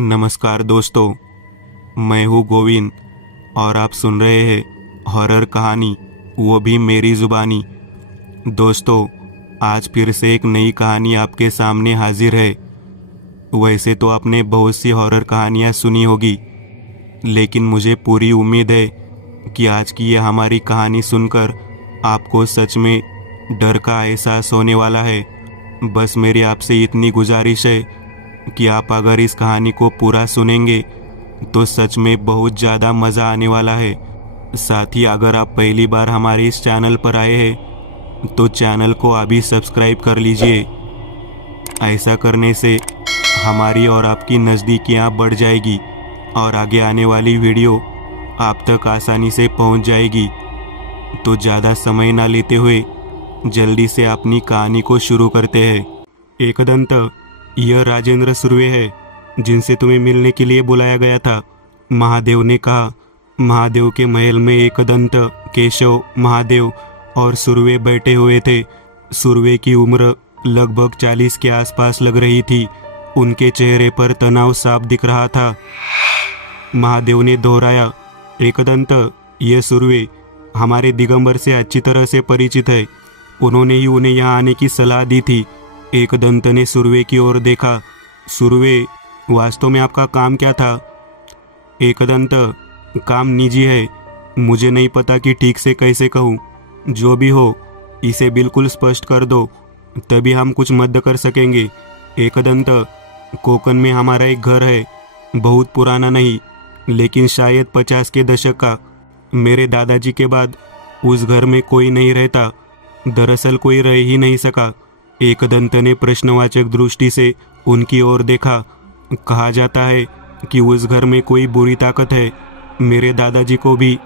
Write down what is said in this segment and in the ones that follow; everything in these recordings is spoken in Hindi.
नमस्कार दोस्तों, मैं हूँ गोविंद और आप सुन रहे हैं हॉरर कहानी, वो भी मेरी ज़ुबानी। दोस्तों, आज फिर से एक नई कहानी आपके सामने हाजिर है। वैसे तो आपने बहुत सी हॉरर कहानियाँ सुनी होगी, लेकिन मुझे पूरी उम्मीद है कि आज की यह हमारी कहानी सुनकर आपको सच में डर का एहसास होने वाला है। बस मेरी आपसे इतनी गुजारिश है कि आप अगर इस कहानी को पूरा सुनेंगे तो सच में बहुत ज़्यादा मज़ा आने वाला है। साथ ही अगर आप पहली बार हमारे इस चैनल पर आए हैं तो चैनल को अभी सब्सक्राइब कर लीजिए। ऐसा करने से हमारी और आपकी नज़दीकियाँ बढ़ जाएगी और आगे आने वाली वीडियो आप तक आसानी से पहुंच जाएगी। तो ज़्यादा समय ना लेते हुए जल्दी से अपनी कहानी को शुरू करते हैं। एकदंत, यह राजेंद्र सुर्वे है जिनसे तुम्हें मिलने के लिए बुलाया गया था, महादेव ने कहा। महादेव के महल में एकदंत, केशव, महादेव और सुर्वे बैठे हुए थे। सुर्वे की उम्र लगभग 40 के आसपास लग रही थी। उनके चेहरे पर तनाव साफ दिख रहा था। महादेव ने दोहराया, एकदंत, यह सुर्वे हमारे दिगंबर से अच्छी तरह से परिचित है। उन्होंने ही उन्हें यहाँ आने की सलाह दी थी। एकदंत ने सुर्वे की ओर देखा। सुर्वे, वास्तव में आपका काम क्या था? एकदंत, काम निजी है, मुझे नहीं पता कि ठीक से कैसे कहूँ। जो भी हो, इसे बिल्कुल स्पष्ट कर दो, तभी हम कुछ मदद कर सकेंगे। एकदंत, कोकन में हमारा एक घर है, बहुत पुराना नहीं, लेकिन शायद 50 के दशक का। मेरे दादाजी के बाद उस घर में कोई नहीं रहता। दरअसल कोई रह ही नहीं सका। एकदंत ने प्रश्नवाचक दृष्टि से उनकी ओर देखा। कहा जाता है कि उस घर में कोई बुरी ताकत है। मेरे दादाजी को भी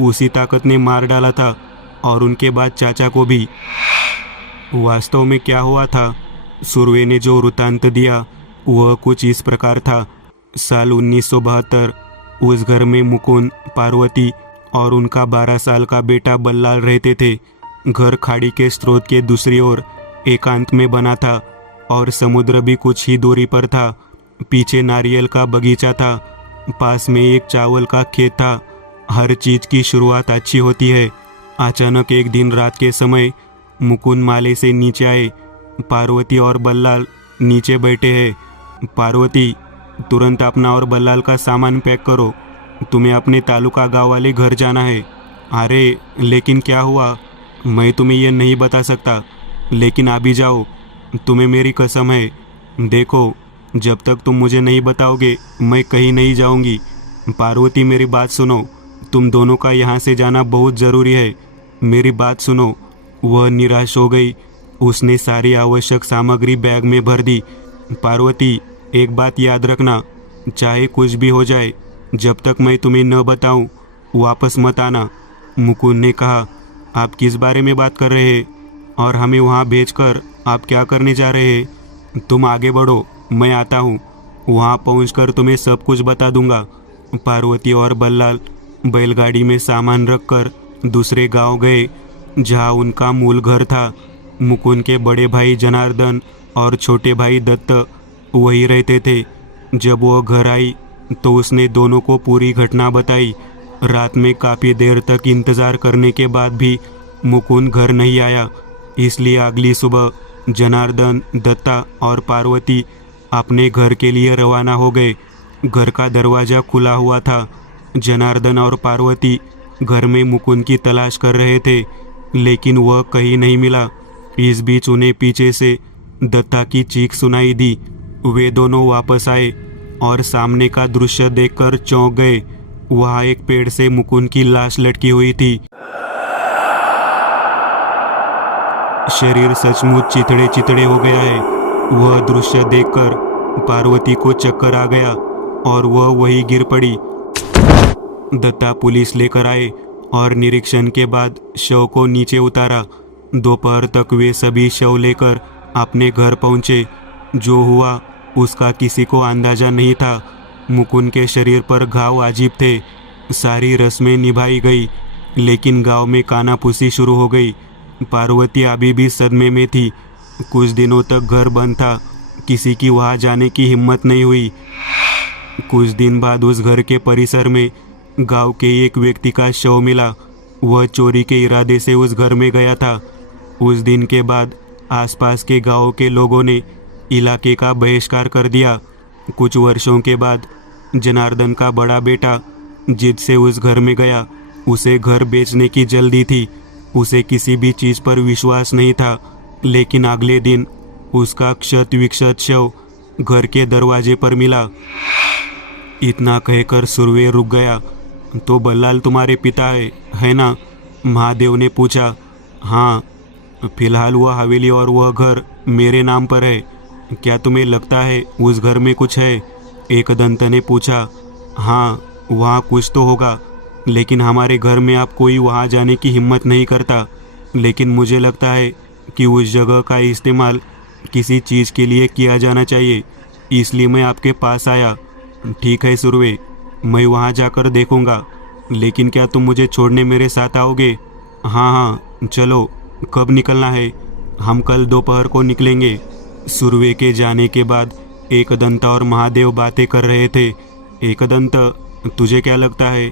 उसी ताकत ने मार डाला था और उनके बाद चाचा को भी। वास्तव में क्या हुआ था? सुर्वे ने जो वृत्तांत दिया वह कुछ इस प्रकार था। साल 1972 उस घर में मुकुंद, पार्वती और उनका 12 साल का बेटा बल्लाल रहते थे। घर खाड़ी के स्रोत के दूसरी ओर एकांत में बना था और समुद्र भी कुछ ही दूरी पर था। पीछे नारियल का बगीचा था, पास में एक चावल का खेत था। हर चीज की शुरुआत अच्छी होती है। अचानक एक दिन रात के समय मुकुंद माले से नीचे आए। पार्वती और बल्लाल नीचे बैठे हैं। पार्वती, तुरंत अपना और बल्लाल का सामान पैक करो, तुम्हें अपने तालुका गांव वाले घर जाना है। अरे लेकिन क्या हुआ? मैं तुम्हें यह नहीं बता सकता, लेकिन अभी जाओ, तुम्हें मेरी कसम है। देखो, जब तक तुम मुझे नहीं बताओगे मैं कहीं नहीं जाऊंगी। पार्वती, मेरी बात सुनो, तुम दोनों का यहाँ से जाना बहुत ज़रूरी है। मेरी बात सुनो। वह निराश हो गई। उसने सारी आवश्यक सामग्री बैग में भर दी। पार्वती, एक बात याद रखना, चाहे कुछ भी हो जाए, जब तक मैं तुम्हें न बताऊं वापस मत आना। मुकुंद ने कहा, आप किस बारे में बात कर रहे हैं और हमें वहाँ भेजकर आप क्या करने जा रहे हैं? तुम आगे बढ़ो, मैं आता हूँ, वहाँ पहुँचकर तुम्हें सब कुछ बता दूंगा। पार्वती और बल्लाल बैलगाड़ी में सामान रखकर दूसरे गांव गए जहाँ उनका मूल घर था। मुकुंद के बड़े भाई जनार्दन और छोटे भाई दत्त वही रहते थे। जब वह घर आई तो उसने दोनों को पूरी घटना बताई। रात में काफ़ी देर तक इंतज़ार करने के बाद भी मुकुंद घर नहीं आया, इसलिए अगली सुबह जनार्दन, दत्ता और पार्वती अपने घर के लिए रवाना हो गए। घर का दरवाज़ा खुला हुआ था। जनार्दन और पार्वती घर में मुकुंद की तलाश कर रहे थे, लेकिन वह कहीं नहीं मिला। इस बीच उन्हें पीछे से दत्ता की चीख सुनाई दी। वे दोनों वापस आए और सामने का दृश्य देखकर चौंक गए। वहाँ एक पेड़ से मुकुंद की लाश लटकी हुई थी। शरीर सचमुच चिथड़े चिथड़े हो गया है। वह दृश्य देखकर पार्वती को चक्कर आ गया और वह वहीं गिर पड़ी। दत्ता पुलिस लेकर आए और निरीक्षण के बाद शव को नीचे उतारा। दोपहर तक वे सभी शव लेकर अपने घर पहुंचे। जो हुआ उसका किसी को अंदाजा नहीं था। मुकुंद के शरीर पर घाव अजीब थे। सारी रस्में निभाई गई, लेकिन गांव में कानाफूसी शुरू हो गई। पार्वती अभी भी सदमे में थी। कुछ दिनों तक घर बंद था, किसी की वहां जाने की हिम्मत नहीं हुई। कुछ दिन बाद उस घर के परिसर में गांव के एक व्यक्ति का शव मिला। वह चोरी के इरादे से उस घर में गया था। उस दिन के बाद आसपास के गांव के लोगों ने इलाके का बहिष्कार कर दिया। कुछ वर्षों के बाद जनार्दन का बड़ा बेटा जिद से उस घर में गया। उसे घर बेचने की जल्दी थी। उसे किसी भी चीज़ पर विश्वास नहीं था, लेकिन अगले दिन उसका क्षत विक्षत शव घर के दरवाजे पर मिला। इतना कहकर सुरवे रुक गया। तो बल्लाल तुम्हारे पिता है ना? महादेव ने पूछा। हाँ, फिलहाल वह हवेली और वह घर मेरे नाम पर है। क्या तुम्हें लगता है उस घर में कुछ है? एकदंत ने पूछा। हाँ, वहाँ कुछ तो होगा, लेकिन हमारे घर में अब कोई वहाँ जाने की हिम्मत नहीं करता। लेकिन मुझे लगता है कि उस जगह का इस्तेमाल किसी चीज़ के लिए किया जाना चाहिए, इसलिए मैं आपके पास आया। ठीक है सुरवे, मैं वहाँ जाकर देखूँगा, लेकिन क्या तुम मुझे छोड़ने मेरे साथ आओगे? हाँ हाँ, चलो। कब निकलना है? हम कल दोपहर को निकलेंगे। सुरवे के जाने के बाद एकदंत और महादेव बातें कर रहे थे। एकदंत, तुझे क्या लगता है?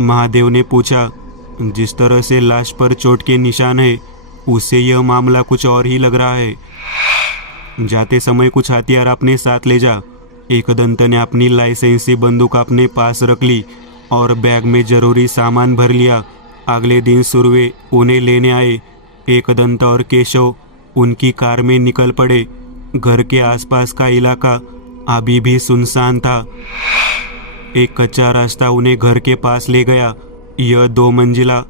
महादेव ने पूछा। जिस तरह से लाश पर चोट के निशान है, उससे यह मामला कुछ और ही लग रहा है। जाते समय कुछ हथियार अपने साथ ले जा। एकदंत ने अपनी लाइसेंसी बंदूक अपने पास रख ली और बैग में जरूरी सामान भर लिया। अगले दिन सुरवे उन्हें लेने आए। एकदंत और केशव उनकी कार में निकल पड़े। घर के आसपास का इलाका अभी भी सुनसान था। एक कच्चा रास्ता उन्हें घर के पास ले गया। यह 2 मंजिला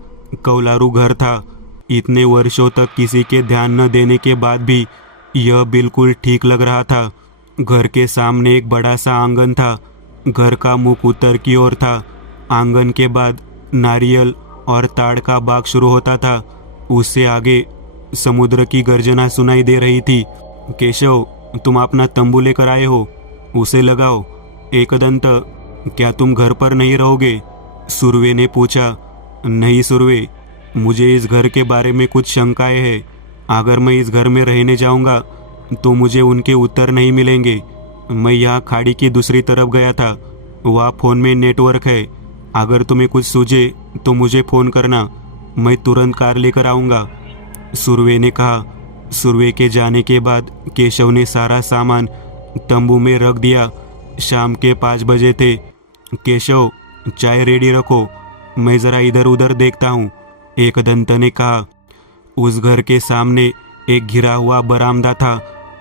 कौलारू घर था। इतने वर्षों तक किसी के ध्यान न देने के बाद भी यह बिल्कुल ठीक लग रहा था। घर के सामने एक बड़ा सा आंगन था। घर का मुख उत्तर की ओर था। आंगन के बाद नारियल और ताड़ का बाग शुरू होता था। उससे आगे समुद्र की गर्जना सुनाई दे रही थी। केशव, तुम अपना तंबू लेकर आए हो, उसे लगाओ। एकदंत, क्या तुम घर पर नहीं रहोगे? सुरवे ने पूछा। नहीं सुरवे, मुझे इस घर के बारे में कुछ शंकाएं हैं। अगर मैं इस घर में रहने जाऊंगा तो मुझे उनके उत्तर नहीं मिलेंगे। मैं यहाँ खाड़ी की दूसरी तरफ गया था। वहाँ फ़ोन में नेटवर्क है। अगर तुम्हें कुछ सूझे तो मुझे फ़ोन करना, मैं तुरंत कार लेकर आऊँगा, सुरवे ने कहा। सुरवे के जाने के बाद केशव ने सारा सामान तंबू में रख दिया। शाम के 5 बजे थे। केशव, चाय रेडी रखो, मैं ज़रा इधर उधर देखता हूँ, एकदंत ने कहा। उस घर के सामने एक घिरा हुआ बरामदा था,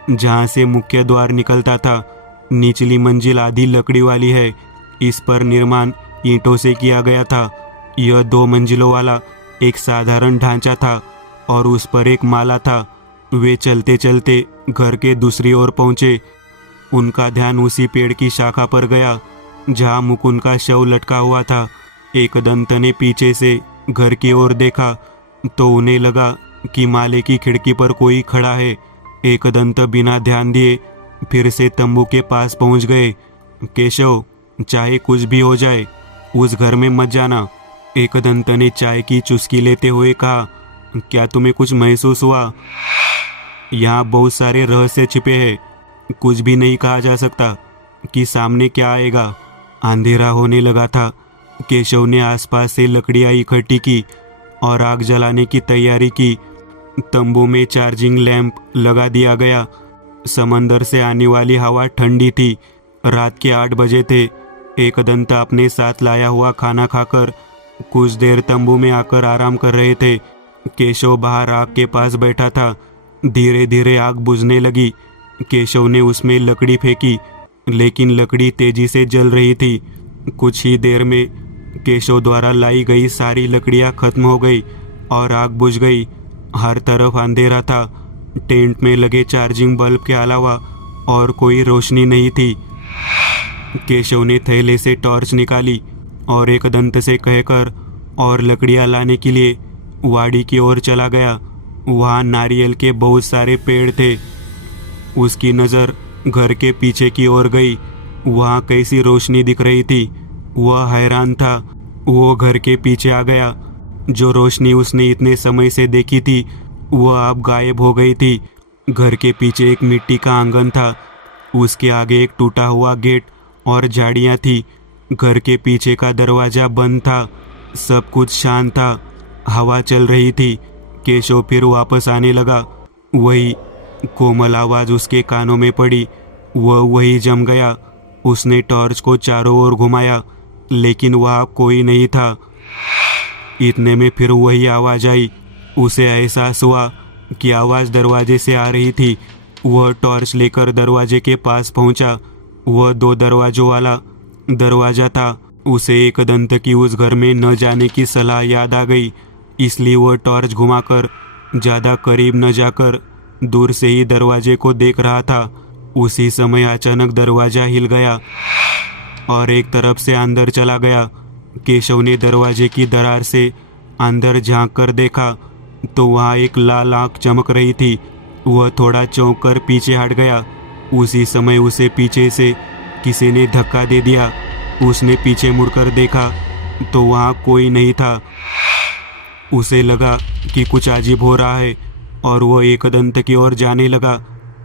जहाँ से मुख्य द्वार निकलता था। निचली मंजिल आधी लकड़ी वाली है। इस पर निर्माण ईंटों से किया गया था। यह 2 मंजिलों वाला एक साधारण ढांचा था और उस पर एक माला था। वे चलते चलते घर के दूसरी ओर पहुँचे। उनका ध्यान उसी पेड़ की शाखा पर गया जहाँ मुकुंद का शव लटका हुआ था। एकदंत ने पीछे से घर की ओर देखा तो उन्हें लगा कि माले की खिड़की पर कोई खड़ा है। एकदंत बिना ध्यान दिए फिर से तंबू के पास पहुंच गए। केशव, चाहे कुछ भी हो जाए उस घर में मत जाना, एकदंत ने चाय की चुस्की लेते हुए कहा। क्या तुम्हें कुछ महसूस हुआ? यहाँ बहुत सारे रहस्य छिपे हैं। कुछ भी नहीं कहा जा सकता कि सामने क्या आएगा। अंधेरा होने लगा था। केशव ने आसपास से लकड़ियाँ इकट्ठी की और आग जलाने की तैयारी की। तंबू में चार्जिंग लैंप लगा दिया गया। समंदर से आने वाली हवा ठंडी थी। रात के 8 बजे थे। एकदंत अपने साथ लाया हुआ खाना खाकर कुछ देर तंबू में आकर आराम कर रहे थे। केशव बाहर आग के पास बैठा था। धीरे धीरे आग बुझने लगी। केशव ने उसमें लकड़ी फेंकी, लेकिन लकड़ी तेजी से जल रही थी। कुछ ही देर में केशव द्वारा लाई गई सारी लकड़ियां खत्म हो गई और आग बुझ गई। हर तरफ अंधेरा था। टेंट में लगे चार्जिंग बल्ब के अलावा और कोई रोशनी नहीं थी। केशव ने थैले से टॉर्च निकाली और एकदंत से कहकर और लकड़ियां लाने के लिए वाड़ी की ओर चला गया। वहाँ नारियल के बहुत सारे पेड़ थे। उसकी नज़र घर के पीछे की ओर गई। वहाँ कैसी रोशनी दिख रही थी। वह हैरान था। वो घर के पीछे आ गया। जो रोशनी उसने इतने समय से देखी थी वह अब गायब हो गई थी। घर के पीछे एक मिट्टी का आंगन था। उसके आगे एक टूटा हुआ गेट और झाड़ियाँ थी। घर के पीछे का दरवाज़ा बंद था। सब कुछ शांत था। हवा चल रही थी। केशव फिर वापस आने लगा। वही कोमल आवाज़ उसके कानों में पड़ी। वह वही जम गया। उसने टॉर्च को चारों ओर घुमाया, लेकिन वहाँ कोई नहीं था। इतने में फिर वही आवाज़ आई। उसे एहसास हुआ कि आवाज़ दरवाजे से आ रही थी। वह टॉर्च लेकर दरवाजे के पास पहुंचा। वह 2 दरवाजों वाला दरवाज़ा था। उसे एकदंत की उस घर में न जाने की सलाह याद आ गई, इसलिए वह टॉर्च घुमाकर ज़्यादा करीब न जाकर दूर से ही दरवाजे को देख रहा था। उसी समय अचानक दरवाज़ा हिल गया और एक तरफ से अंदर चला गया। केशव ने दरवाजे की दरार से अंदर झांक कर देखा तो वहाँ एक लाल आँख चमक रही थी। वह थोड़ा चौंक कर पीछे हट गया। उसी समय उसे पीछे से किसी ने धक्का दे दिया। उसने पीछे मुड़कर देखा तो वहाँ कोई नहीं था। उसे लगा कि कुछ अजीब हो रहा है और वह एकदंत की ओर जाने लगा,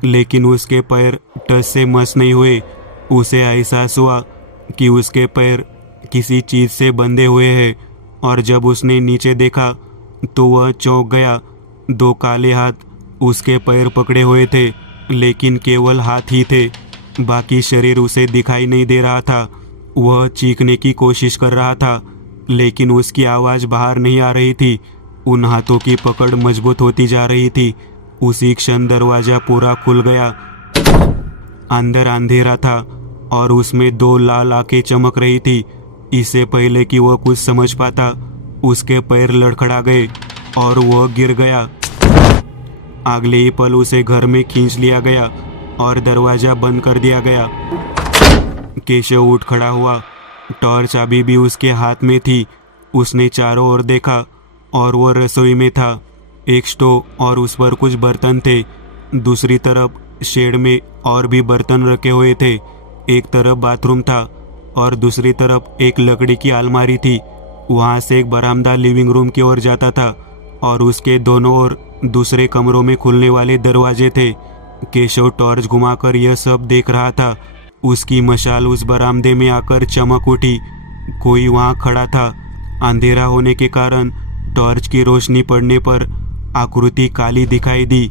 लेकिन उसके पैर टस से मस नहीं हुए। उसे एहसास हुआ कि उसके पैर किसी चीज़ से बंधे हुए हैं और जब उसने नीचे देखा तो वह चौंक गया। 2 काले हाथ उसके पैर पकड़े हुए थे, लेकिन केवल हाथ ही थे। बाकी शरीर उसे दिखाई नहीं दे रहा था। वह चीखने की कोशिश कर रहा था, लेकिन उसकी आवाज़ बाहर नहीं आ रही थी। उन हाथों की पकड़ मजबूत होती जा रही थी। उसी क्षण दरवाज़ा पूरा खुल गया। अंदर अंधेरा था और उसमें 2 लाल आंखें चमक रही थी। इससे पहले कि वह कुछ समझ पाता, उसके पैर लड़खड़ा गए और वह गिर गया। अगले ही पल उसे घर में खींच लिया गया और दरवाज़ा बंद कर दिया गया। केशव उठ खड़ा हुआ। टॉर्च अभी भी उसके हाथ में थी। उसने चारों ओर देखा और वह रसोई में था। एक स्टोव और उस पर कुछ बर्तन थे। दूसरी तरफ शेड में और भी बर्तन रखे हुए थे। एक तरफ बाथरूम था और दूसरी तरफ एक लकड़ी की अलमारी थी। वहाँ से एक बरामदा लिविंग रूम की ओर जाता था और उसके दोनों ओर दूसरे कमरों में खुलने वाले दरवाजे थे। केशव टॉर्च घुमाकर यह सब देख रहा था। उसकी मशाल उस बरामदे में आकर चमक उठी। कोई वहाँ खड़ा था। अंधेरा होने के कारण टॉर्च की रोशनी पड़ने पर आकृति काली दिखाई दी।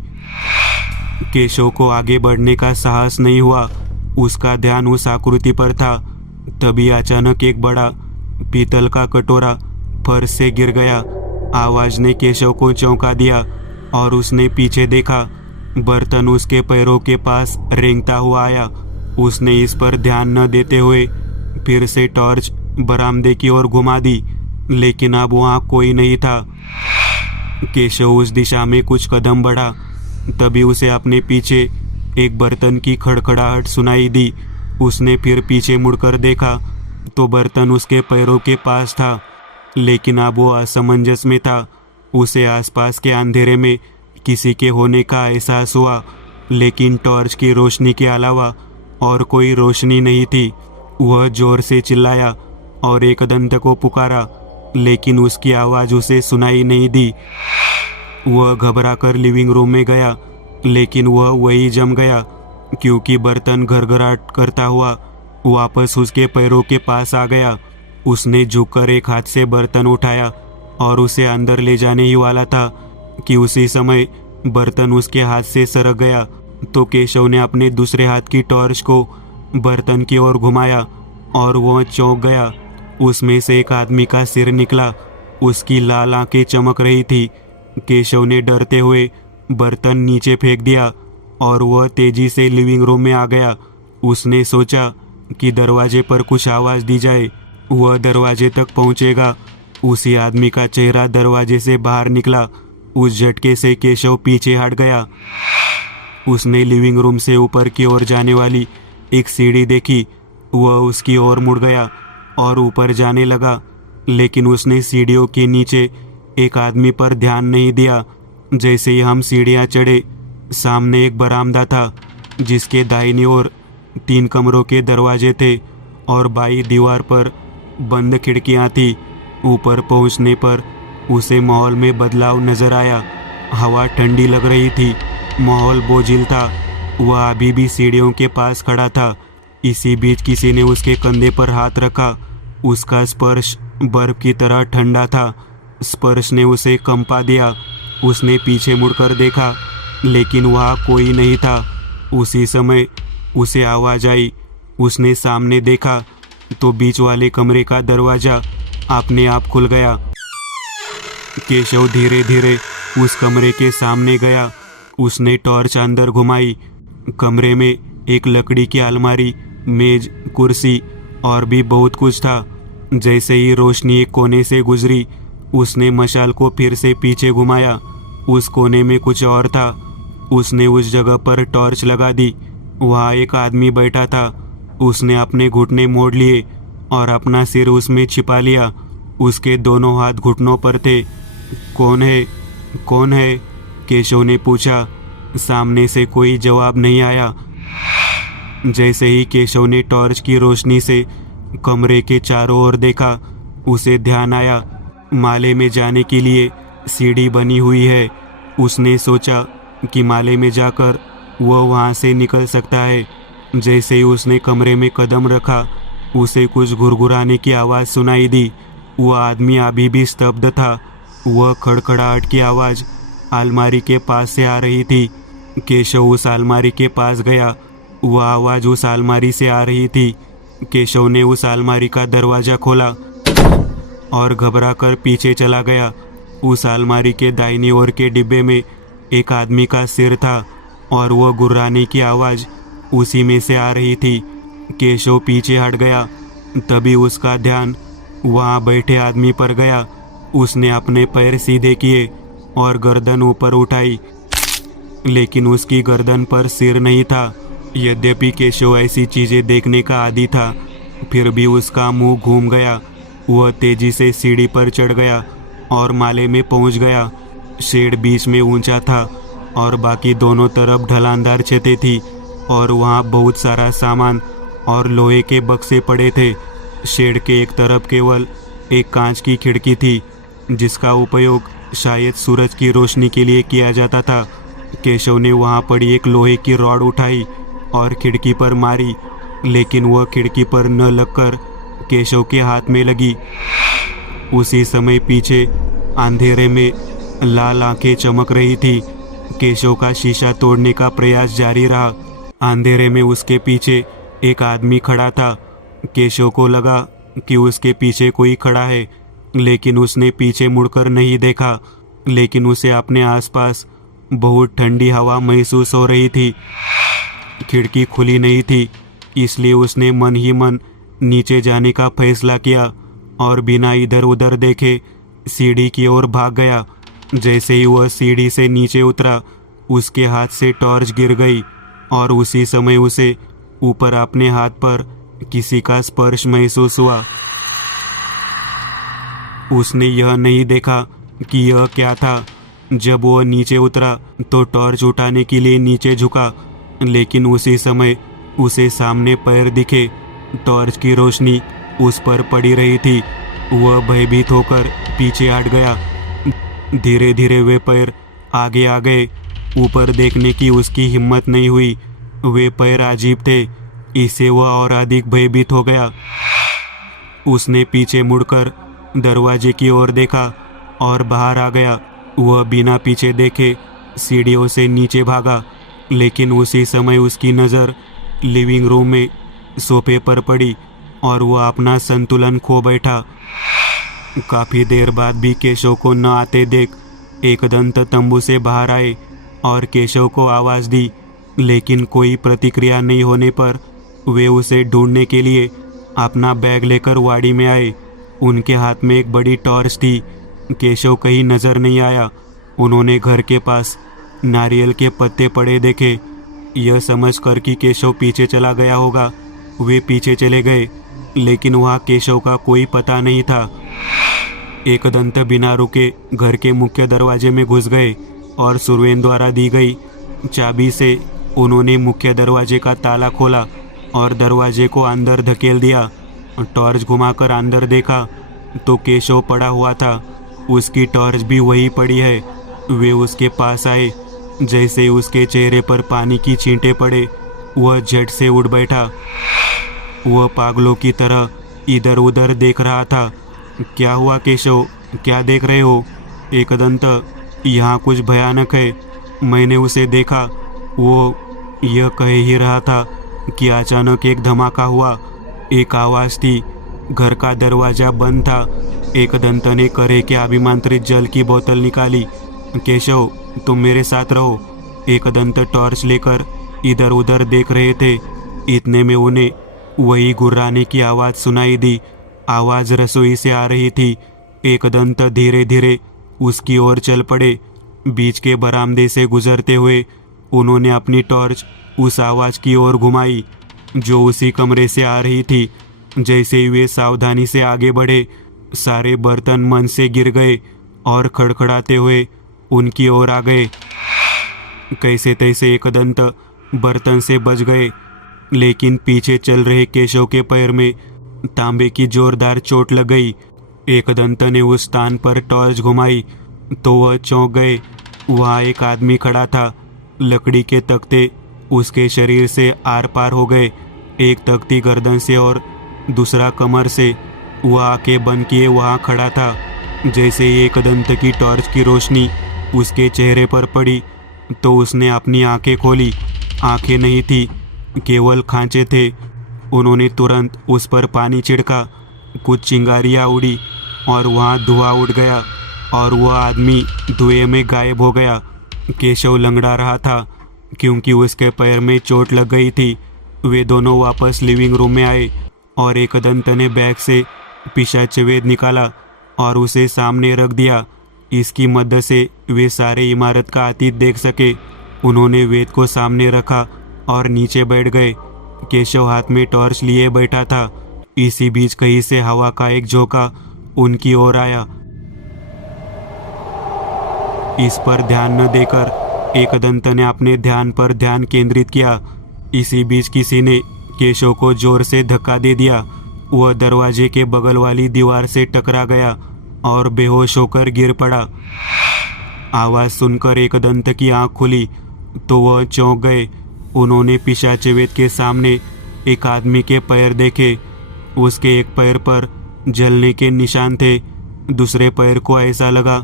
केशव को आगे बढ़ने का साहस नहीं हुआ। उसका ध्यान उस आकृति पर था। तभी अचानक एक बड़ा पीतल का कटोरा फर्श से गिर गया। आवाज ने केशव को चौंका दिया और उसने पीछे देखा। बर्तन उसके पैरों के पास रेंगता हुआ आया। उसने इस पर ध्यान न देते हुए फिर से टॉर्च बरामदे की ओर घुमा दी, लेकिन अब वहाँ कोई नहीं था। केशव उस दिशा में कुछ कदम बढ़ा। तभी उसे अपने पीछे एक बर्तन की खड़खड़ाहट सुनाई दी। उसने फिर पीछे मुड़कर देखा तो बर्तन उसके पैरों के पास था, लेकिन अब वो असमंजस में था। उसे आसपास के अंधेरे में किसी के होने का एहसास हुआ, लेकिन टॉर्च की रोशनी के अलावा और कोई रोशनी नहीं थी। वह जोर से चिल्लाया और एकदंत को पुकारा, लेकिन उसकी आवाज़ उसे सुनाई नहीं दी। वह घबराकर लिविंग रूम में गया, लेकिन वह वही जम गया, क्योंकि बर्तन घरघराहट करता हुआ वापस उसके पैरों के पास आ गया। उसने झुककर एक हाथ से बर्तन उठाया और उसे अंदर ले जाने ही वाला था कि उसी समय बर्तन उसके हाथ से सरक गया। तो केशव ने अपने दूसरे हाथ की टॉर्च को बर्तन की ओर घुमाया और वह चौंक गया। उसमें से एक आदमी का सिर निकला। उसकी लाल आंखें चमक रही थी। केशव ने डरते हुए बर्तन नीचे फेंक दिया और वह तेजी से लिविंग रूम में आ गया। उसने सोचा कि दरवाजे पर कुछ आवाज़ दी जाए। वह दरवाजे तक पहुंचेगा। उसी आदमी का चेहरा दरवाजे से बाहर निकला। उस झटके से केशव पीछे हट गया। उसने लिविंग रूम से ऊपर की ओर जाने वाली एक सीढ़ी देखी। वह उसकी ओर मुड़ गया और ऊपर जाने लगा, लेकिन उसने सीढ़ियों के नीचे एक आदमी पर ध्यान नहीं दिया। जैसे ही हम सीढ़ियाँ चढ़े, सामने एक बरामदा था, जिसके दाहिनी ओर 3 कमरों के दरवाजे थे और बाई दीवार पर बंद खिड़कियाँ थी। ऊपर पहुँचने पर उसे माहौल में बदलाव नजर आया। हवा ठंडी लग रही थी। माहौल बोझिल था। वह अभी भी सीढ़ियों के पास खड़ा था। इसी बीच किसी ने उसके कंधे पर हाथ रखा। उसका स्पर्श बर्फ की तरह ठंडा था। स्पर्श ने उसे कंपा दिया। उसने पीछे मुड़कर देखा, लेकिन वहाँ कोई नहीं था। उसी समय उसे आवाज़ आई। उसने सामने देखा तो बीच वाले कमरे का दरवाज़ा अपने आप खुल गया। केशव धीरे धीरे उस कमरे के सामने गया। उसने टॉर्च अंदर घुमाई। कमरे में एक लकड़ी की अलमारी, मेज, कुर्सी और भी बहुत कुछ था। जैसे ही रोशनी एक कोने से गुजरी, उसने मशाल को फिर से पीछे घुमाया। उस कोने में कुछ और था। उसने उस जगह पर टॉर्च लगा दी। वहाँ एक आदमी बैठा था। उसने अपने घुटने मोड़ लिए और अपना सिर उसमें छिपा लिया। उसके दोनों हाथ घुटनों पर थे। कौन है? कौन है? केशव ने पूछा। सामने से कोई जवाब नहीं आया। जैसे ही केशव ने टॉर्च की रोशनी से कमरे के चारों ओर देखा, उसे ध्यान आया माले में जाने के लिए सीढ़ी बनी हुई है। उसने सोचा कि माले में जाकर वह वहाँ से निकल सकता है। जैसे ही उसने कमरे में कदम रखा, उसे कुछ घुरघुराने की आवाज़ सुनाई दी। वह आदमी अभी भी स्तब्ध था। वह खड़खड़ाहट की आवाज़ अलमारी के पास से आ रही थी। केशव उस अलमारी के पास गया। वह आवाज़ उस अलमारी से आ रही थी। केशव ने उस अलमारी का दरवाज़ा खोला और घबराकर पीछे चला गया। उस अलमारी के दाहिनी ओर के डिब्बे में एक आदमी का सिर था और वह गुर्राने की आवाज़ उसी में से आ रही थी। केशव पीछे हट गया। तभी उसका ध्यान वहाँ बैठे आदमी पर गया। उसने अपने पैर सीधे किए और गर्दन ऊपर उठाई, लेकिन उसकी गर्दन पर सिर नहीं था। यद्यपि केशव ऐसी चीज़ें देखने का आदी था, फिर भी उसका मुंह घूम गया। वह तेजी से सीढ़ी पर चढ़ गया और माले में पहुंच गया। शेड बीच में ऊंचा था और बाकी दोनों तरफ ढलानदार छतें थी और वहाँ बहुत सारा सामान और लोहे के बक्से पड़े थे। शेड के एक तरफ केवल एक कांच की खिड़की थी, जिसका उपयोग शायद सूरज की रोशनी के लिए किया जाता था। केशव ने वहाँ पड़ी एक लोहे की रॉड उठाई और खिड़की पर मारी, लेकिन वह खिड़की पर न लगकर केशव के हाथ में लगी। उसी समय पीछे अंधेरे में लाल आंखें चमक रही थी। केशव का शीशा तोड़ने का प्रयास जारी रहा। अंधेरे में उसके पीछे एक आदमी खड़ा था। केशव को लगा कि उसके पीछे कोई खड़ा है, लेकिन उसने पीछे मुड़कर नहीं देखा। लेकिन उसे अपने आसपास बहुत ठंडी हवा महसूस हो रही थी। खिड़की खुली नहीं थी, इसलिए उसने मन ही मन नीचे जाने का फैसला किया और बिना इधर उधर देखे सीढ़ी की ओर भाग गया। जैसे ही वह सीढ़ी से नीचे उतरा, उसके हाथ से टॉर्च गिर गई और उसी समय उसे ऊपर अपने हाथ पर किसी का स्पर्श महसूस हुआ। उसने यह नहीं देखा कि यह क्या था। जब वह नीचे उतरा तो टॉर्च उठाने के लिए नीचे झुका, लेकिन उसी समय उसे सामने पैर दिखे। टॉर्च की रोशनी उस पर पड़ी रही थी। वह भयभीत होकर पीछे हट गया। धीरे धीरे वे पैर आगे आ गए। ऊपर देखने की उसकी हिम्मत नहीं हुई। वे पैर अजीब थे, इससे वह और अधिक भयभीत हो गया। उसने पीछे मुड़कर दरवाजे की ओर देखा और बाहर आ गया। वह बिना पीछे देखे सीढ़ियों से नीचे भागा, लेकिन उसी समय उसकी नज़र लिविंग रूम में सोफे पर पड़ी और वह अपना संतुलन खो बैठा। काफ़ी देर बाद भी केशव को न आते देख एक दंत तंबू से बाहर आए और केशव को आवाज़ दी, लेकिन कोई प्रतिक्रिया नहीं होने पर वे उसे ढूंढने के लिए अपना बैग लेकर वाड़ी में आए। उनके हाथ में एक बड़ी टॉर्च थी। केशव कहीं नज़र नहीं आया। उन्होंने घर के पास नारियल के पत्ते पड़े देखे। यह समझकर कि केशव पीछे चला गया होगा, वे पीछे चले गए, लेकिन वहाँ केशव का कोई पता नहीं था। एक दंत बिना रुके घर के मुख्य दरवाजे में घुस गए और सुरवेन द्वारा दी गई चाबी से उन्होंने मुख्य दरवाजे का ताला खोला और दरवाजे को अंदर धकेल दिया। टॉर्च घुमाकर अंदर देखा तो केशव पड़ा हुआ था। उसकी टॉर्च भी वही पड़ी है। वे उसके पास आए। जैसे उसके चेहरे पर पानी की छींटे पड़े, वह झट से उठ बैठा। वह पागलों की तरह इधर उधर देख रहा था। क्या हुआ केशव, क्या देख रहे हो? एकदंत, यहाँ कुछ भयानक है। मैंने उसे देखा। वो यह कह ही रहा था कि अचानक एक धमाका हुआ। एक आवाज़ थी। घर का दरवाज़ा बंद था। एकदंत ने करे के अभिमंत्रित जल की बोतल निकाली। केशव, तुम मेरे साथ रहो। एकदंत टॉर्च लेकर इधर उधर देख रहे थे। इतने में उन्हें वही गुर्राने की आवाज़ सुनाई दी। आवाज़ रसोई से आ रही थी। एकदंत धीरे धीरे उसकी ओर चल पड़े। बीच के बरामदे से गुजरते हुए उन्होंने अपनी टॉर्च उस आवाज़ की ओर घुमाई जो उसी कमरे से आ रही थी। जैसे ही वे सावधानी से आगे बढ़े, सारे बर्तन मन से गिर गए और खड़खड़ाते हुए उनकी ओर आ गए। कैसे तैसे एकदंत बर्तन से बच गए, लेकिन पीछे चल रहे केशव के पैर में तांबे की जोरदार चोट लग गई। एकदंत ने उस स्थान पर टॉर्च घुमाई तो वह चौंक गए। वहाँ एक आदमी खड़ा था। लकड़ी के तख्ते उसके शरीर से आर पार हो गए। एक तख्ती गर्दन से और दूसरा कमर से। वह आंखें बंद किए वहाँ खड़ा था। जैसे ही एकदंत की टॉर्च की रोशनी उसके चेहरे पर पड़ी तो उसने अपनी आंखें खोली। आंखें नहीं थी, केवल खांचे थे। उन्होंने तुरंत उस पर पानी छिड़का। कुछ चिंगारियाँ उड़ी और वहाँ धुआं उड़ गया और वह आदमी धुएं में गायब हो गया। केशव लंगड़ा रहा था क्योंकि उसके पैर में चोट लग गई थी। वे दोनों वापस लिविंग रूम में आए और एकदंत ने बैग से पिशाचवेद निकाला और उसे सामने रख दिया। इसकी मदद से वे सारे इमारत का अतीत देख सके। उन्होंने वेद को सामने रखा और नीचे बैठ गए। केशव हाथ में टॉर्च लिए बैठा था। इसी बीच कहीं से हवा का एक झोंका उनकी ओर आया। इस पर ध्यान न देकर एकदंत ने अपने ध्यान पर ध्यान केंद्रित किया। इसी बीच किसी ने केशव को जोर से धक्का दे दिया। वह दरवाजे के बगल वाली दीवार से टकरा गया और बेहोश होकर गिर पड़ा। आवाज़ सुनकर एकदंत की आंख खुली तो वह चौंक गए। उन्होंने पिशाचवेद के सामने एक आदमी के पैर देखे। उसके एक पैर पर जलने के निशान थे। दूसरे पैर को ऐसा लगा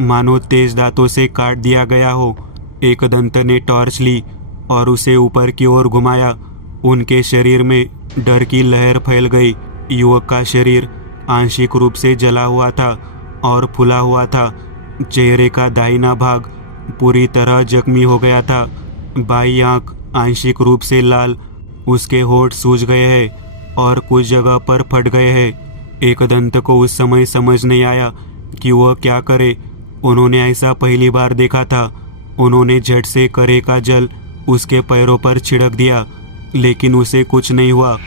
मानो तेज दांतों से काट दिया गया हो। एकदंत ने टॉर्च ली और उसे ऊपर की ओर घुमाया। उनके शरीर में डर की लहर फैल गई। युवक का शरीर आंशिक रूप से जला हुआ था और फुला हुआ था। चेहरे का दाहिना भाग पूरी तरह जख्मी हो गया था। बाईं आंख आंशिक रूप से लाल। उसके होंठ सूज गए हैं और कुछ जगह पर फट गए हैं। एकदंत को उस समय समझ नहीं आया कि वह क्या करे। उन्होंने ऐसा पहली बार देखा था। उन्होंने झट से करे का जल उसके पैरों पर छिड़क दिया, लेकिन उसे कुछ नहीं हुआ।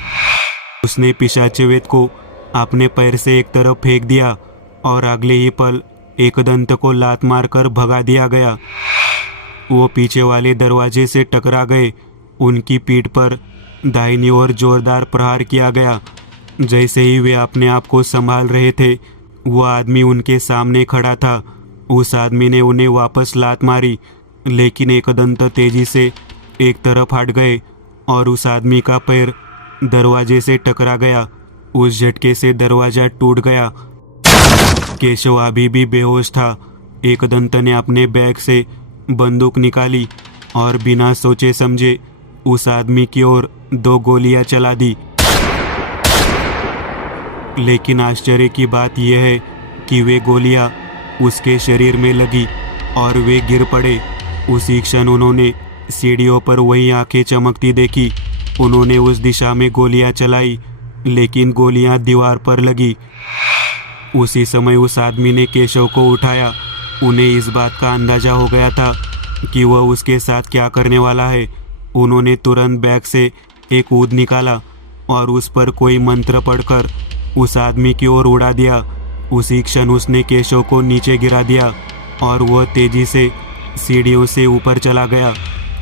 उसने पिशाचवेद को अपने पैर से एक तरफ फेंक दिया और अगले ही पल एकदंत को लात मारकर भगा दिया गया। वो पीछे वाले दरवाजे से टकरा गए। उनकी पीठ पर दाहिनी ओर जोरदार प्रहार किया गया। जैसे ही वे अपने आप को संभाल रहे थे, वह आदमी उनके सामने खड़ा था। उस आदमी ने उन्हें वापस लात मारी, लेकिन एकदंत तेजी से एक तरफ हट गए और उस आदमी का पैर दरवाजे से टकरा गया। उस झटके से दरवाजा टूट गया। केशव अभी भी बेहोश था। एकदंत ने अपने बैग से बंदूक निकाली और बिना सोचे समझे उस आदमी की ओर 2 गोलियां चला दी। लेकिन आश्चर्य की बात यह है कि वे गोलियां उसके शरीर में लगी और वे गिर पड़े। उसी क्षण उन्होंने सीढ़ियों पर वही आंखें चमकती देखी। उन्होंने उस दिशा में गोलियां चलाई, लेकिन गोलियां दीवार पर लगी। उसी समय उस आदमी ने केशव को उठाया। उन्हें इस बात का अंदाजा हो गया था कि वह उसके साथ क्या करने वाला है। उन्होंने तुरंत बैग से एक ऊद निकाला और उस पर कोई मंत्र पढ़कर उस आदमी की ओर उड़ा दिया। उसी क्षण उसने केशव को नीचे गिरा दिया और वह तेजी से सीढ़ियों से ऊपर चला गया।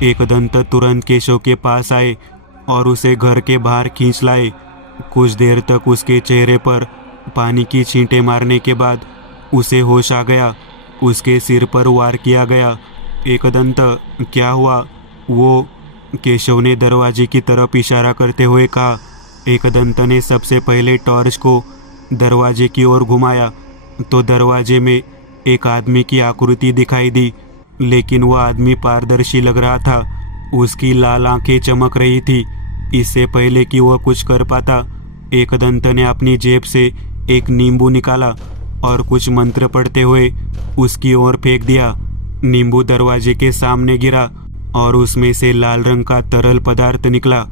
एकदंत तुरंत केशव के पास आए और उसे घर के बाहर खींच लाए। कुछ देर तक उसके चेहरे पर पानी की छींटे मारने के बाद उसे होश आ गया। उसके सिर पर वार किया गया। एकदंत, क्या हुआ? वो केशव ने दरवाजे की तरफ इशारा करते हुए कहा। एकदंत ने सबसे पहले टॉर्च को दरवाजे की ओर घुमाया तो दरवाजे में एक आदमी की आकृति दिखाई दी, लेकिन वह आदमी पारदर्शी लग रहा था। उसकी लाल आंखें चमक रही थी। इससे पहले कि वह कुछ कर पाता, एकदंत ने अपनी जेब से एक नींबू निकाला और कुछ मंत्र पढ़ते हुए उसकी ओर फेंक दिया। नींबू दरवाजे के सामने गिरा और उसमें से लाल रंग का तरल पदार्थ निकला।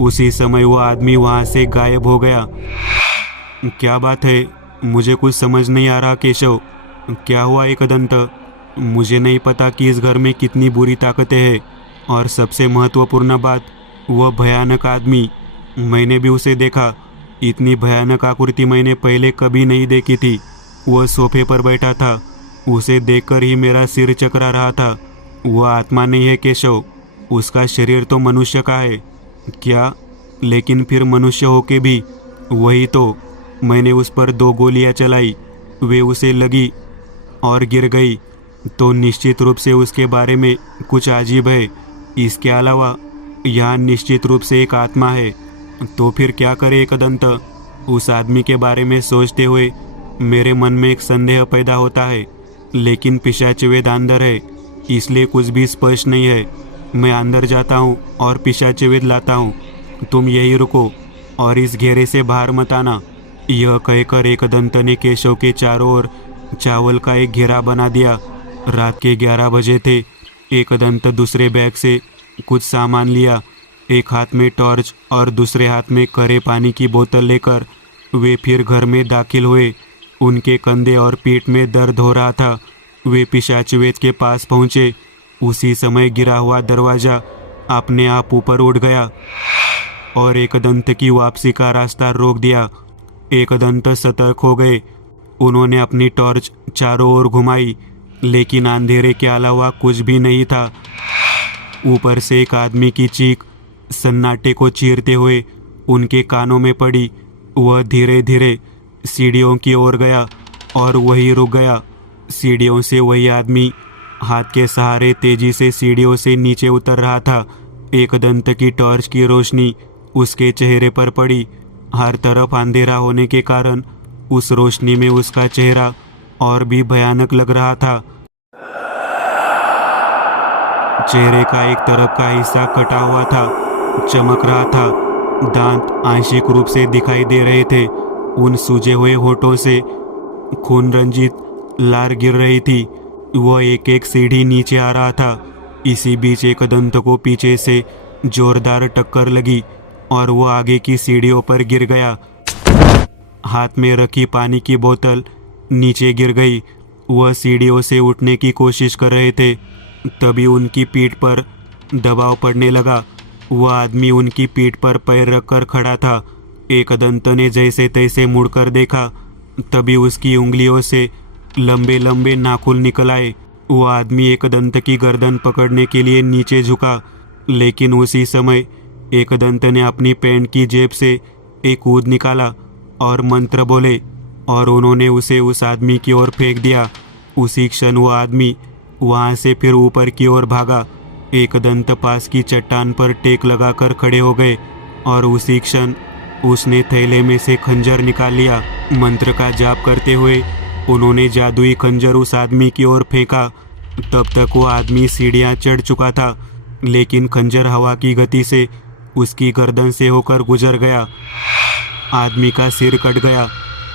उसी समय वह आदमी वहां से गायब हो गया। क्या बात है? मुझे कुछ समझ नहीं आ रहा केशव। क्या हुआ एकदंत? मुझे नहीं पता कि इस घर में कितनी बुरी ताकतें हैं, और सबसे महत्वपूर्ण बात, वह भयानक आदमी। मैंने भी उसे देखा। इतनी भयानक आकृति मैंने पहले कभी नहीं देखी थी। वह सोफे पर बैठा था। उसे देखकर ही मेरा सिर चकरा रहा था। वह आत्मा नहीं है केशव, उसका शरीर तो मनुष्य का है। क्या? लेकिन फिर मनुष्य होके भी? वही तो। मैंने उस पर 2 गोलियां चलाई, वे उसे लगी और गिर गई। तो निश्चित रूप से उसके बारे में कुछ अजीब है। इसके अलावा यहाँ निश्चित रूप से एक आत्मा है। तो फिर क्या करे एकदंत? उस आदमी के बारे में सोचते हुए मेरे मन में एक संदेह पैदा होता है, लेकिन पिशाचवेद अंदर है, इसलिए कुछ भी स्पष्ट नहीं है। मैं अंदर जाता हूँ और पिशाचवेद लाता हूँ। तुम यही रुको और इस घेरे से बाहर मत आना। यह कहकर एकदंत ने केशव के चारों ओर चावल का एक घेरा बना दिया। रात के 11 बजे थे। एकदंत दूसरे बैग से कुछ सामान लिया। एक हाथ में टॉर्च और दूसरे हाथ में करे पानी की बोतल लेकर वे फिर घर में दाखिल हुए। उनके कंधे और पीठ में दर्द हो रहा था। वे पिशाचवेद के पास पहुंचे। उसी समय गिरा हुआ दरवाजा अपने आप ऊपर उठ गया और एकदंत की वापसी का रास्ता रोक दिया। एकदंत सतर्क हो गए। उन्होंने अपनी टॉर्च चारों ओर घुमाई, लेकिन अंधेरे के अलावा कुछ भी नहीं था। ऊपर से एक आदमी की चीख सन्नाटे को चीरते हुए उनके कानों में पड़ी। वह धीरे धीरे सीढ़ियों की ओर गया और वहीं रुक गया। सीढ़ियों से वही आदमी हाथ के सहारे तेजी से सीढ़ियों से नीचे उतर रहा था। एकदंत की टॉर्च की रोशनी उसके चेहरे पर पड़ी। हर तरफ अंधेरा होने के कारण उस रोशनी में उसका चेहरा और भी भयानक लग रहा था। चेहरे का एक तरफ का हिस्सा कटा हुआ था, चमक रहा था। दांत आंशिक रूप से दिखाई दे रहे थे। उन सूजे हुए होठों से खून रंजित लार गिर रही थी। वह एक एक सीढ़ी नीचे आ रहा था। इसी बीच एकदंत को पीछे से जोरदार टक्कर लगी और वह आगे की सीढ़ियों पर गिर गया। हाथ में रखी पानी की बोतल नीचे गिर गई। वह सीढ़ियों से उठने की कोशिश कर रहे थे, तभी उनकी पीठ पर दबाव पड़ने लगा। वह आदमी उनकी पीठ पर पैर रखकर खड़ा था। एकदंत ने जैसे तैसे मुड़कर देखा, तभी उसकी उंगलियों से लंबे लंबे नाखून निकल आए। वह आदमी एकदंत की गर्दन पकड़ने के लिए नीचे झुका, लेकिन उसी समय एकदंत ने अपनी पैंट की जेब से एक ऊद निकाला और मंत्र बोले और उन्होंने उसे उस आदमी की ओर फेंक दिया। उसी क्षण वह आदमी वहां से फिर ऊपर की ओर भागा। एकदंत पास की चट्टान पर टेक लगाकर खड़े हो गए और उसी क्षण उसने थैले में से खंजर निकाल लिया। मंत्र का जाप करते हुए उन्होंने जादुई खंजर उस आदमी की ओर फेंका। तब तक वो आदमी सीढ़ियां चढ़ चुका था, लेकिन खंजर हवा की गति से उसकी गर्दन से होकर गुजर गया। आदमी का सिर कट गया।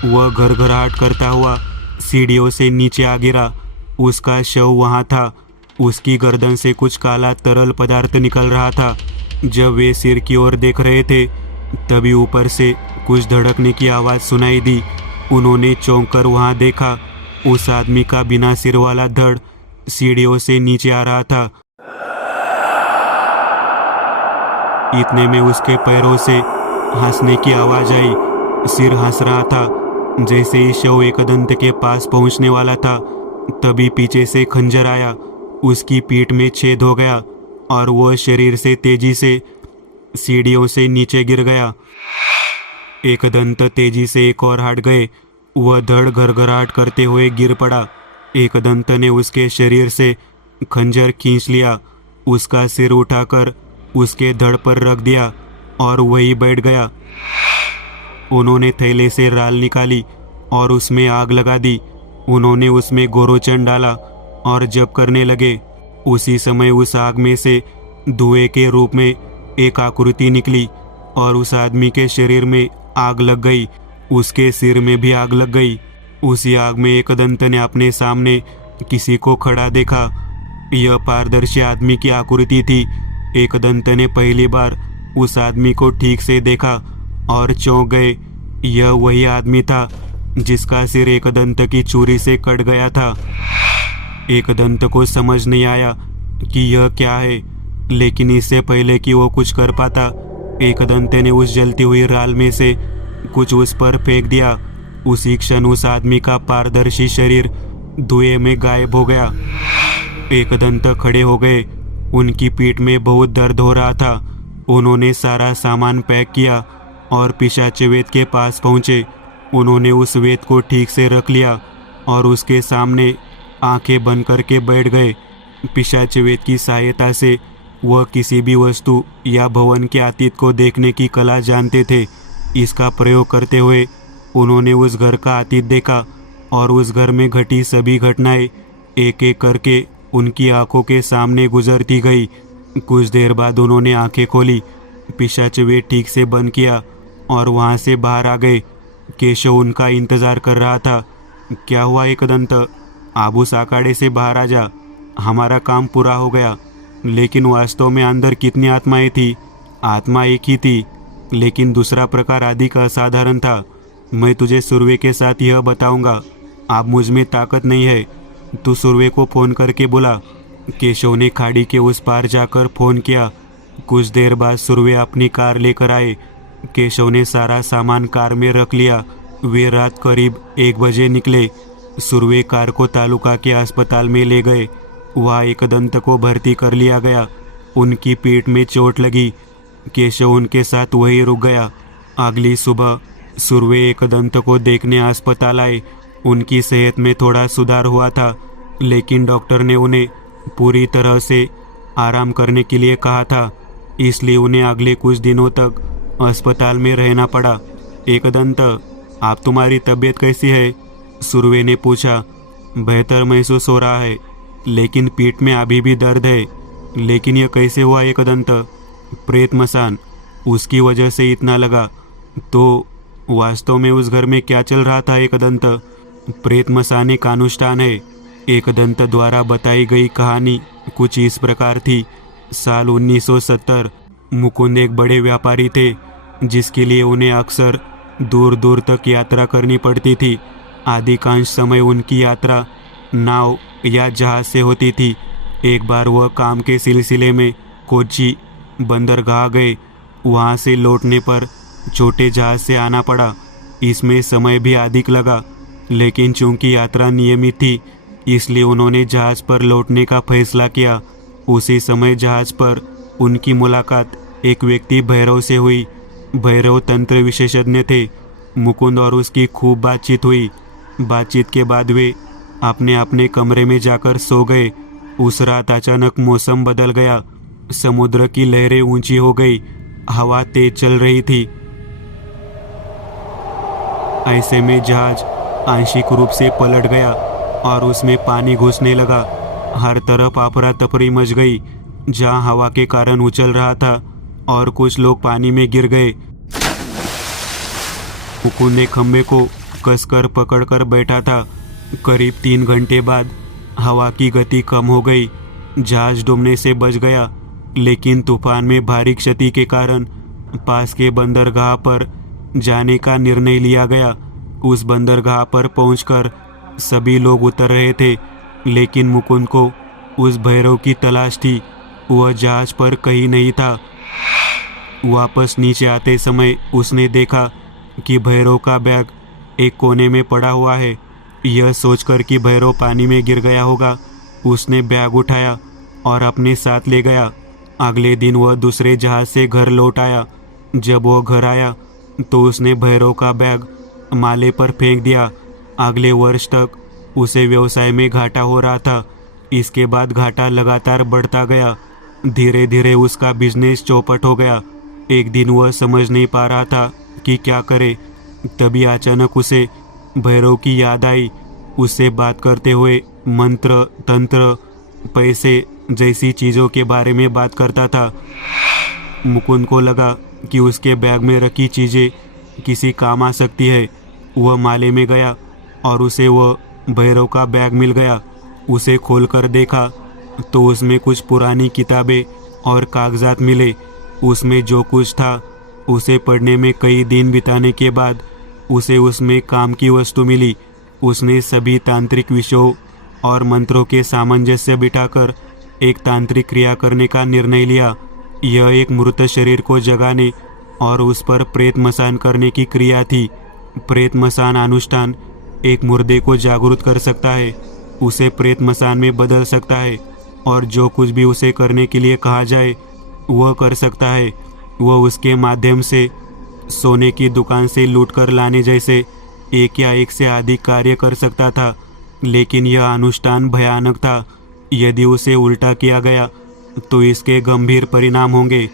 वह घरघराहट करता हुआ सीढ़ियों से नीचे आ गिरा। उसका शव वहां था। उसकी गर्दन से कुछ काला तरल पदार्थ निकल रहा था। जब वे सिर की ओर देख रहे थे, तभी ऊपर से कुछ धड़कने की आवाज़ सुनाई दी। उन्होंने चौंक कर वहां देखा। उस आदमी का बिना सिर वाला धड़ सीढ़ियों से नीचे आ रहा था। इतने में उसके पैरों से हंसने की आवाज़ आई। सिर हंस रहा था। जैसे ही शव एकदंत के पास पहुंचने वाला था, तभी पीछे से खंजर आया। उसकी पीठ में छेद हो गया और वह शरीर से तेजी से सीढ़ियों से नीचे गिर गया। एकदंत तेजी से एक और हट गए। वह धड़ घरघराहट करते हुए गिर पड़ा। एकदंत ने उसके शरीर से खंजर खींच लिया। उसका सिर उठाकर उसके धड़ पर रख दिया और वहीं बैठ गया। उन्होंने थैले से राल निकाली और उसमें आग लगा दी। उन्होंने उसमें गोरोचन डाला और जब करने लगे, उसी समय उस आग में से धुएं के रूप में एक आकृति निकली और उस आदमी के शरीर में आग लग गई, उसके सिर में भी आग लग गई। उसी आग में एक दंत ने अपने सामने किसी को खड़ा देखा। यह पारदर्शी आदमी की आकृति थी। एक दंत ने पहली बार उस आदमी को ठीक से देखा और चौंक गए। यह वही आदमी था जिसका सिर एक दंत की छुरी से कट गया था। एक दंत को समझ नहीं आया कि यह क्या है, लेकिन इससे पहले कि वो कुछ कर पाता, एक दंत ने उस जलती हुई राल में से कुछ उस पर फेंक दिया। उसी क्षण उस आदमी का पारदर्शी शरीर धुएं में गायब हो गया। एक दंत खड़े हो गए। उनकी पीठ में बहुत दर्द हो रहा था। उन्होंने सारा सामान पैक किया और पिशाच वेद के पास पहुंचे। उन्होंने उस वेद को ठीक से रख लिया और उसके सामने आंखें बंद करके बैठ गए। पिशाच वेद की सहायता से वह किसी भी वस्तु या भवन के अतीत को देखने की कला जानते थे। इसका प्रयोग करते हुए उन्होंने उस घर का अतीत देखा और उस घर में घटी सभी घटनाएं एक एक करके उनकी आंखों के सामने गुजरती गई। कुछ देर बाद उन्होंने आंखें खोली, पिशाच वेद ठीक से बंद किया और वहां से बाहर आ गए। केशव उनका इंतजार कर रहा था। क्या हुआ एक दंत? आप उस आखाड़े से बाहर आ जा, हमारा काम पूरा हो गया। लेकिन वास्तव में अंदर कितनी आत्माएं थी? आत्मा एक ही थी, लेकिन दूसरा प्रकार अधिक असाधारण था। मैं तुझे सुरवे के साथ यह बताऊंगा। अब मुझ में ताकत नहीं है, तू सुरवे को फ़ोन करके बुला। केशव ने खाड़ी के उस पार जाकर फ़ोन किया। कुछ देर बाद सुरवे अपनी कार लेकर आए। केशव ने सारा सामान कार में रख लिया। वे रात करीब 1 बजे निकले। सुरवे कार को तालुका के अस्पताल में ले गए। वहाँ एक दंत को भर्ती कर लिया गया। उनकी पीठ में चोट लगी। केशव उनके साथ वहीं रुक गया। अगली सुबह सुरवे एक दंत को देखने अस्पताल आए। उनकी सेहत में थोड़ा सुधार हुआ था, लेकिन डॉक्टर ने उन्हें पूरी तरह से आराम करने के लिए कहा था, इसलिए उन्हें अगले कुछ दिनों तक अस्पताल में रहना पड़ा। एक दंत, आप तुम्हारी तबीयत कैसी है? सुरवे ने पूछा। बेहतर महसूस हो रहा है, लेकिन पीठ में अभी भी दर्द है। लेकिन यह कैसे हुआ एक दंत? प्रेत मसान, उसकी वजह से इतना लगा। तो वास्तव में उस घर में क्या चल रहा था एक दंत? प्रेत मसान एक अनुष्ठान है। एक दंत द्वारा बताई गई कहानी कुछ इस प्रकार थी। साल 1970 मुकुंद एक बड़े व्यापारी थे, जिसके लिए उन्हें अक्सर दूर दूर तक यात्रा करनी पड़ती थी। अधिकांश समय उनकी यात्रा नाव या जहाज से होती थी। एक बार वह काम के सिलसिले में कोच्चि बंदरगाह गए। वहां से लौटने पर छोटे जहाज से आना पड़ा। इसमें समय भी अधिक लगा, लेकिन चूंकि यात्रा नियमित थी, इसलिए उन्होंने जहाज पर लौटने का फैसला किया। उसी समय जहाज पर उनकी मुलाकात एक व्यक्ति भैरव से हुई। भैरव तंत्र विशेषज्ञ थे। मुकुंद और उसकी खूब बातचीत हुई। बातचीत के बाद वे अपने अपने कमरे में जाकर सो गए। उस रात अचानक मौसम बदल गया। समुद्र की लहरें ऊंची हो गई। हवा तेज चल रही थी। ऐसे में जहाज आंशिक रूप से पलट गया और उसमें पानी घुसने लगा। हर तरफ अफरा तफरी मच गई। जहां हवा के कारण उछल रहा था और कुछ लोग पानी में गिर गए। मुकुंद ने खंबे को कसकर पकड़कर बैठा था। करीब 3 घंटे बाद हवा की गति कम हो गई। जहाज डूबने से बच गया, लेकिन तूफान में भारी क्षति के कारण पास के बंदरगाह पर जाने का निर्णय लिया गया। उस बंदरगाह पर पहुंचकर सभी लोग उतर रहे थे, लेकिन मुकुंद को उस भैरव की तलाश थी। वह जहाज पर कहीं नहीं था। वापस नीचे आते समय उसने देखा कि भैरव का बैग एक कोने में पड़ा हुआ है। यह सोचकर कि भैरव पानी में गिर गया होगा, उसने बैग उठाया और अपने साथ ले गया। अगले दिन वह दूसरे जहाज से घर लौट आया। जब वह घर आया तो उसने भैरव का बैग माले पर फेंक दिया। अगले वर्ष तक उसे व्यवसाय में घाटा हो रहा था। इसके बाद घाटा लगातार बढ़ता गया। धीरे धीरे उसका बिजनेस चौपट हो गया। एक दिन वह समझ नहीं पा रहा था कि क्या करे। तभी अचानक उसे भैरव की याद आई। उससे बात करते हुए मंत्र, तंत्र, पैसे जैसी चीज़ों के बारे में बात करता था। मुकुंद को लगा कि उसके बैग में रखी चीज़ें किसी काम आ सकती है। वह माले में गया और उसे वह भैरव का बैग मिल गया। उसे खोलकर देखा तो उसमें कुछ पुरानी किताबें और कागजात मिले। उसमें जो कुछ था उसे पढ़ने में कई दिन बिताने के बाद उसे उसमें काम की वस्तु मिली। उसने सभी तांत्रिक विषयों और मंत्रों के सामंजस्य बिठाकर एक तांत्रिक क्रिया करने का निर्णय लिया। यह एक मृत शरीर को जगाने और उस पर प्रेत मसान करने की क्रिया थी। प्रेत मसान अनुष्ठान एक मुर्दे को जागरूक कर सकता है, उसे प्रेत मसान में बदल सकता है और जो कुछ भी उसे करने के लिए कहा जाए वह कर सकता है। वह उसके माध्यम से सोने की दुकान से लूट कर लाने जैसे एक या एक से अधिक कार्य कर सकता था। लेकिन यह अनुष्ठान भयानक था। यदि उसे उल्टा किया गया तो इसके गंभीर परिणाम होंगे।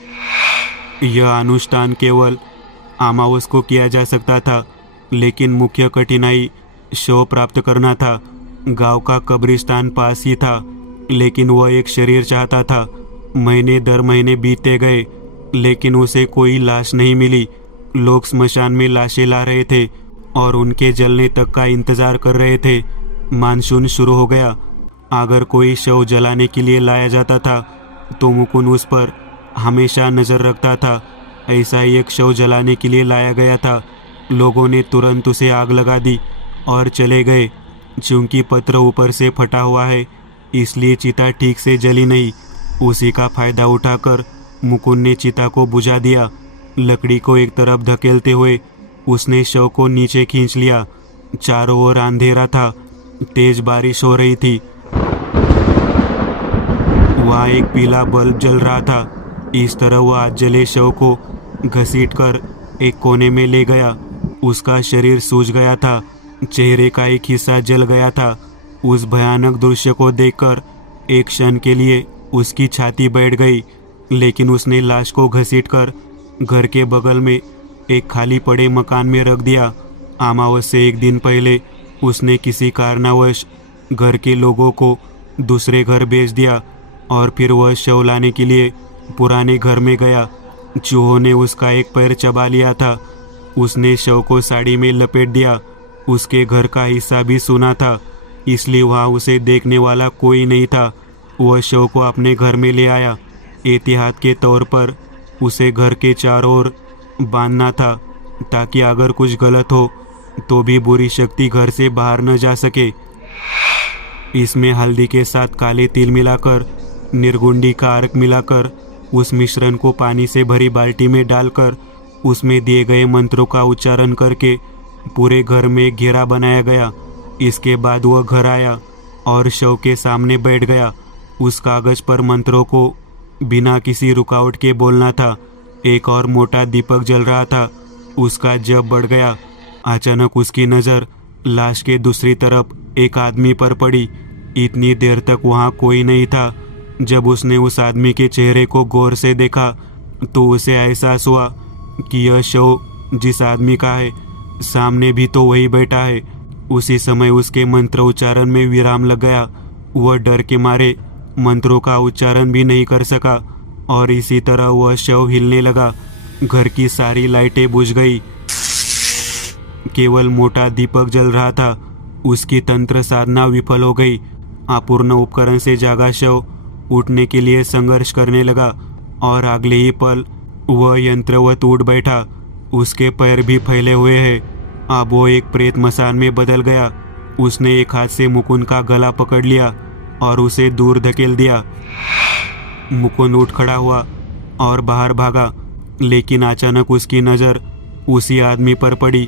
यह अनुष्ठान केवल अमावस को किया जा सकता था, लेकिन मुख्य कठिनाई शव प्राप्त करना था। गांव का कब्रिस्तान पास ही था, लेकिन वह एक शरीर चाहता था। महीने दर महीने बीतते गए, लेकिन उसे कोई लाश नहीं मिली। लोग स्मशान में लाशें ला रहे थे और उनके जलने तक का इंतजार कर रहे थे। मानसून शुरू हो गया। अगर कोई शव जलाने के लिए लाया जाता था तो मुकुंद उस पर हमेशा नज़र रखता था। ऐसा ही एक शव जलाने के लिए लाया गया था। लोगों ने तुरंत उसे आग लगा दी और चले गए। चूंकि पत्र ऊपर से फटा हुआ है, इसलिए चिता ठीक से जली नहीं। उसी का फायदा उठाकर मुकुंद ने चिता को बुझा दिया। लकड़ी को एक तरफ धकेलते हुए उसने शव को नीचे खींच लिया। चारों ओर अंधेरा था, तेज बारिश हो रही थी। वहाँ एक पीला बल्ब जल रहा था। इस तरह वह आज जले शव को घसीटकर एक कोने में ले गया। उसका शरीर सूज गया था, चेहरे का एक हिस्सा जल गया था। उस भयानक दृश्य को देखकर एक क्षण के लिए उसकी छाती बैठ गई, लेकिन उसने लाश को घसीटकर घर के बगल में एक खाली पड़े मकान में रख दिया। अमावस से एक दिन पहले उसने किसी कारणवश घर के लोगों को दूसरे घर भेज दिया और फिर वह शव लाने के लिए पुराने घर में गया। चूहों ने उसका एक पैर चबा लिया था। उसने शव को साड़ी में लपेट दिया। उसके घर का हिस्सा भी सूना था, इसलिए वहाँ उसे देखने वाला कोई नहीं था। वह शव को अपने घर में ले आया। एहतियात के तौर पर उसे घर के चारों ओर बांधना था, ताकि अगर कुछ गलत हो तो भी बुरी शक्ति घर से बाहर न जा सके। इसमें हल्दी के साथ काले तिल मिलाकर, निर्गुंडी का अर्क मिलाकर, उस मिश्रण को पानी से भरी बाल्टी में डालकर उसमें दिए गए मंत्रों का उच्चारण करके पूरे घर में घेरा बनाया गया। इसके बाद वह घर आया और शव के सामने बैठ गया। उस कागज पर मंत्रों को बिना किसी रुकावट के बोलना था। एक और मोटा दीपक जल रहा था। उसका जब बढ़ गया। अचानक उसकी नज़र लाश के दूसरी तरफ एक आदमी पर पड़ी। इतनी देर तक वहाँ कोई नहीं था। जब उसने उस आदमी के चेहरे को गौर से देखा तो उसे एहसास हुआ कि यह शव जिस आदमी का है, सामने भी तो वही बैठा है। उसी समय उसके मंत्र उच्चारण में विराम लग गया। वह डर के मारे मंत्रों का उच्चारण भी नहीं कर सका और इसी तरह वह शव हिलने लगा। घर की सारी लाइटें बुझ गई, केवल मोटा दीपक जल रहा था। उसकी तंत्र साधना विफल हो गई। अपूर्ण उपकरण से जागा शव उठने के लिए संघर्ष करने लगा और अगले ही पल वह यंत्रवत उठ बैठा। उसके पैर भी फैले हुए हैं। अब वो एक प्रेत मसान में बदल गया। उसने एक हाथ से मुकुंद का गला पकड़ लिया और उसे दूर धकेल दिया। मुकुंद उठ खड़ा हुआ और बाहर भागा, लेकिन अचानक उसकी नज़र उसी आदमी पर पड़ी,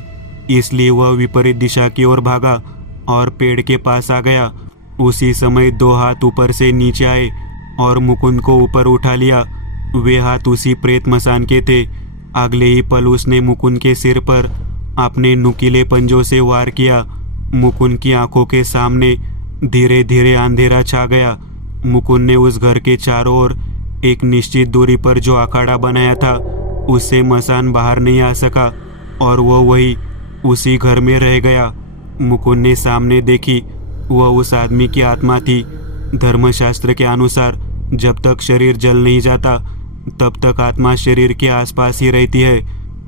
इसलिए वह विपरीत दिशा की ओर भागा और पेड़ के पास आ गया। उसी समय दो हाथ ऊपर से नीचे आए और मुकुंद को ऊपर उठा लिया। वे हाथ उसी प्रेत मसान के थे। अगले ही पल उसने मुकुंद के सिर पर अपने नुकीले पंजों से वार किया। मुकुंद की आंखों के सामने धीरे धीरे अंधेरा छा गया। मुकुंद ने उस घर के चारों ओर एक निश्चित दूरी पर जो अखाड़ा बनाया था उससे मसान बाहर नहीं आ सका और वह वही उसी घर में रह गया। मुकुंद ने सामने देखी, वह उस आदमी की आत्मा थी। धर्मशास्त्र के अनुसार जब तक शरीर जल नहीं जाता तब तक आत्मा शरीर के आसपास ही रहती है।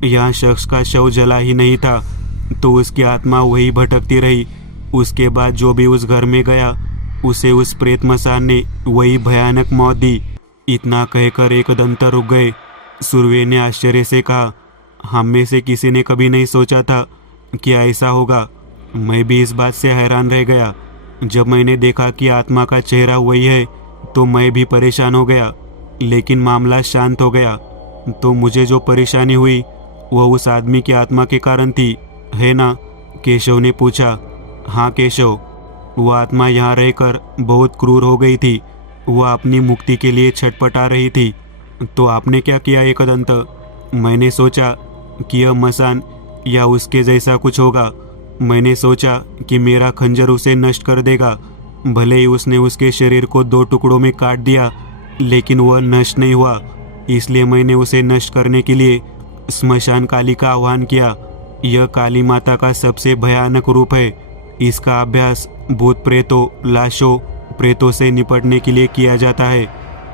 यहाँ शख्स का शव जला ही नहीं था तो उसकी आत्मा वही भटकती रही। उसके बाद जो भी उस घर में गया उसे उस प्रेत मसान ने वही भयानक मौत दी। इतना कहकर एक दंत रुक गए। सुरवे ने आश्चर्य से कहा, हम में से किसी ने कभी नहीं सोचा था कि ऐसा होगा। मैं भी इस बात से हैरान रह गया। जब मैंने देखा कि आत्मा का चेहरा वही है तो मैं भी परेशान हो गया, लेकिन मामला शांत हो गया। तो मुझे जो परेशानी हुई वह उस आदमी की आत्मा के कारण थी, है ना? केशव ने पूछा। हाँ केशव, वह आत्मा यहाँ रहकर बहुत क्रूर हो गई थी। वह अपनी मुक्ति के लिए छटपटा रही थी। तो आपने क्या किया एकदंत? मैंने सोचा कि यह मसान या उसके जैसा कुछ होगा। मैंने सोचा कि मेरा खंजर उसे नष्ट कर देगा। भले ही उसने उसके शरीर को 2 टुकड़ों में काट दिया, लेकिन वह नष्ट नहीं हुआ। इसलिए मैंने उसे नष्ट करने के लिए स्मशान काली का आह्वान किया। यह काली माता का सबसे भयानक रूप है। इसका अभ्यास भूत प्रेतों, लाशों, प्रेतों से निपटने के लिए किया जाता है।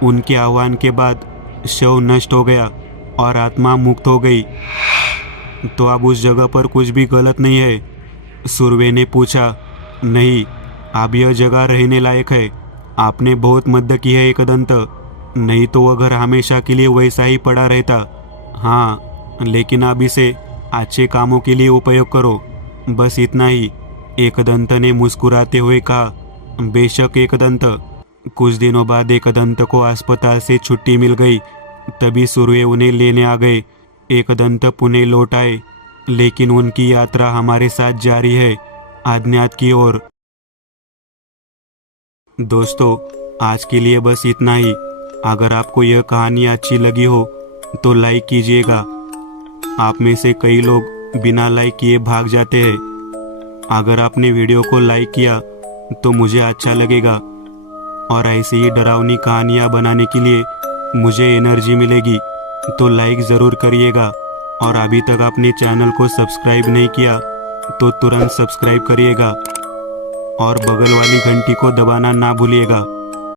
उनके आह्वान के बाद शव नष्ट हो गया और आत्मा मुक्त हो गई। तो अब उस जगह पर कुछ भी गलत नहीं है? सुरवे ने पूछा। नहीं, अब यह जगह रहने लायक है। आपने बहुत मदद की है एकदंत, नहीं तो वह घर हमेशा के लिए वैसा ही पड़ा रहता। हाँ, लेकिन अब इसे अच्छे कामों के लिए उपयोग करो, बस इतना ही। एकदंत ने मुस्कुराते हुए कहा। बेशक एकदंत। कुछ दिनों बाद एकदंत को अस्पताल से छुट्टी मिल गई। तभी सुरवे उन्हें लेने आ गए। एकदंत पुणे लौट आए, लेकिन उनकी यात्रा हमारे साथ जारी है, अज्ञात की ओर। दोस्तों, आज के लिए बस इतना ही। अगर आपको यह कहानी अच्छी लगी हो तो लाइक कीजिएगा। आप में से कई लोग बिना लाइक किए भाग जाते हैं। अगर आपने वीडियो को लाइक किया तो मुझे अच्छा लगेगा और ऐसे ही डरावनी कहानियाँ बनाने के लिए मुझे एनर्जी मिलेगी। तो लाइक ज़रूर करिएगा और अभी तक आपने चैनल को सब्सक्राइब नहीं किया तो तुरंत सब्सक्राइब करिएगा और बगल वाली घंटी को दबाना ना भूलिएगा।